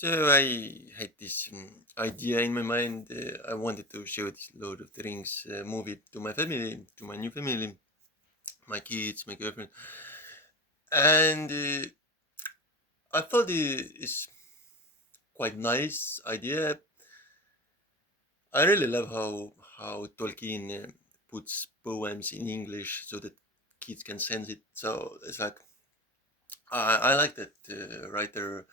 So I had this idea in my mind. I wanted to show this Lord of the Rings movie to my family, to my new family, my kids, my girlfriend, and I thought it's quite nice idea. I really love how Tolkien puts poems in English so that kids can sense it. So it's like I like that writer,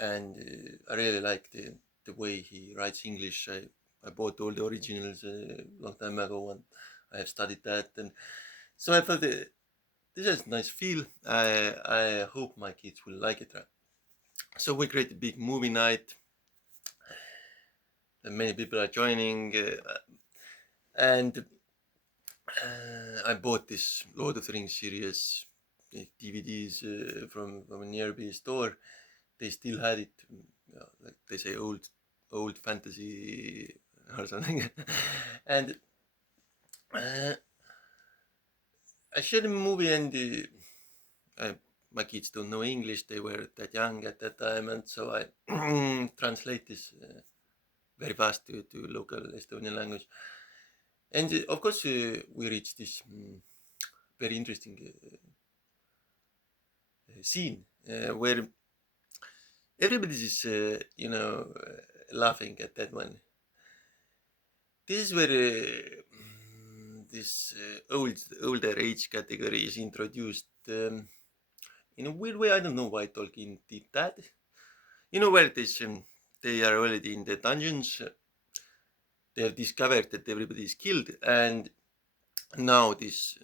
and I really like the way he writes English. I bought all the originals a long time ago, and I have studied that, and so I thought this has a nice feel. I hope my kids will like it. Right? So we create a big movie night, and many people are joining, and I bought this Lord of the Rings series DVDs from a nearby store. They still had it, like they say, old fantasy or something. And uh, I showed the movie, and my kids don't know English. They were that young at that time, and so I translate this very fast to local Estonian language. And of course, we reached this very interesting scene where everybody is, laughing at that one. This is where this older age category is introduced in a weird way. I don't know why Tolkien did that. Where this they are already in the dungeons. They have discovered that everybody is killed, and now this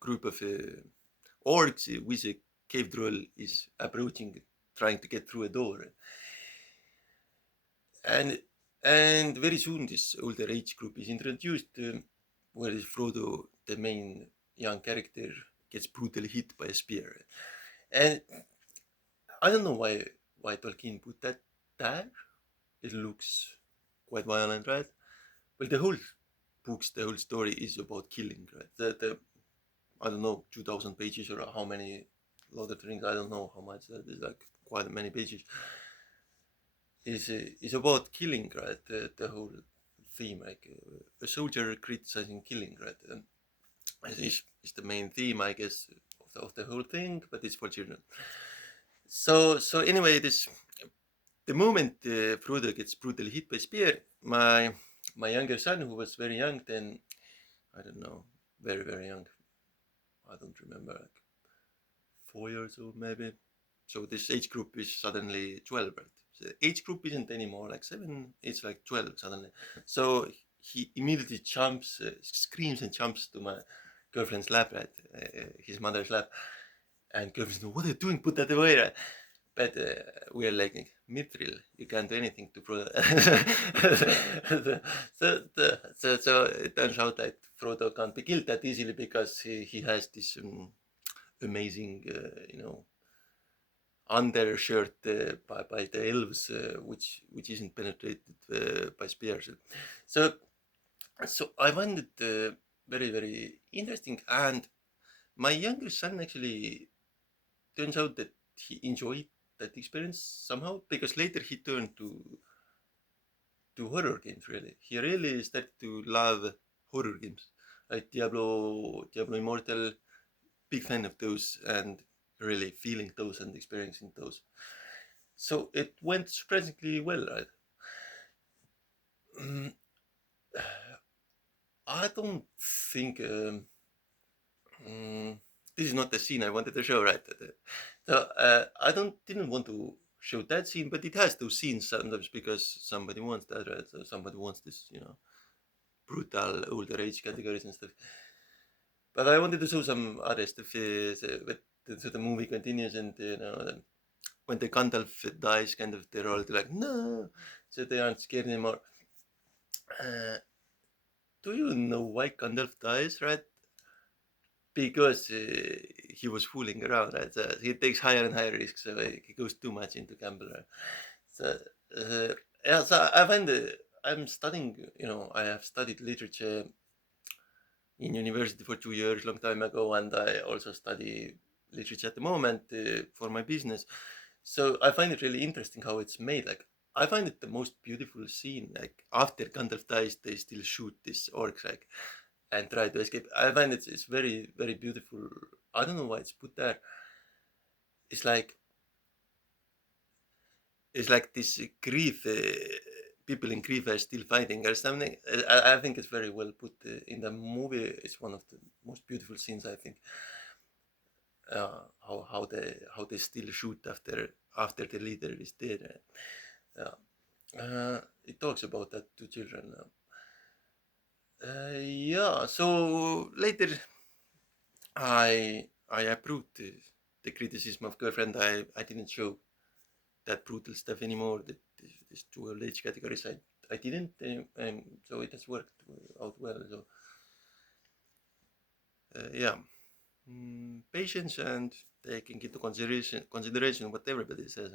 group of orcs with a cave troll is approaching, trying to get through a door, and very soon this older age group is introduced, where Frodo, the main young character, gets brutally hit by a spear, and I don't know why Tolkien put that there. It looks quite violent, right? Well, the whole story is about killing, right? The I don't know, 2,000 pages or how many Lord of the Rings. I don't know how much that is, like quite many pages. Is about killing, right? The whole theme, like a soldier criticizing killing, right? Is the main theme, I guess, of the whole thing, but it's for children. So anyway, this the moment Frodo gets brutally hit by spear, my younger son, who was very young then, I don't know, very young, I don't remember, like 4 years old maybe. So this age group is suddenly 12, right? So the age group isn't anymore like 7, it's like 12 suddenly. So he immediately jumps, screams and jumps to my girlfriend's lap, right? His mother's lap. And girlfriend's, what are you doing? Put that away, right? But we're like, Mithril, you can't do anything to Frodo. So it turns out that Frodo can't be killed that easily because he has this amazing, undershirt by the elves, which isn't penetrated by spears. So I find it very interesting, and my younger son actually turns out that he enjoyed that experience somehow, because later he turned to horror games. Really, he really started to love horror games like Diablo Immortal. Big fan of those, and really feeling those and experiencing those. So it went surprisingly well, right? Mm, I don't think mm, this is not the scene I wanted to show, right? So I didn't want to show that scene, but it has those scenes sometimes because somebody wants that, right? So somebody wants this, brutal older age categories and stuff. But I wanted to show some other stuff. So the movie continues, and when the Gandalf dies, kind of they're all like no, so they aren't scared anymore. Uh, do you know why Gandalf dies, right? Because he was fooling around, right? So he takes higher and higher risks, so he goes too much into gamble, right? So yeah, so I find I'm studying. I have studied literature in university for 2 years, long time ago, and I also study literature at the moment for my business. So I find it really interesting how it's made. Like I find it the most beautiful scene. Like after Gandalf dies, they still shoot this orcs like and try to escape. I find it's very beautiful. I don't know why it's put there. It's like this grief. People in grief are still fighting or something. I think it's very well put in the movie. It's one of the most beautiful scenes I think. How they still shoot after the leader is dead. It talks about that to children. Yeah. So later, I approved the criticism of girlfriend. I didn't show that brutal stuff anymore. That these two old age categories. I didn't. So it has worked out well. So yeah. Patience and taking into consideration what everybody says.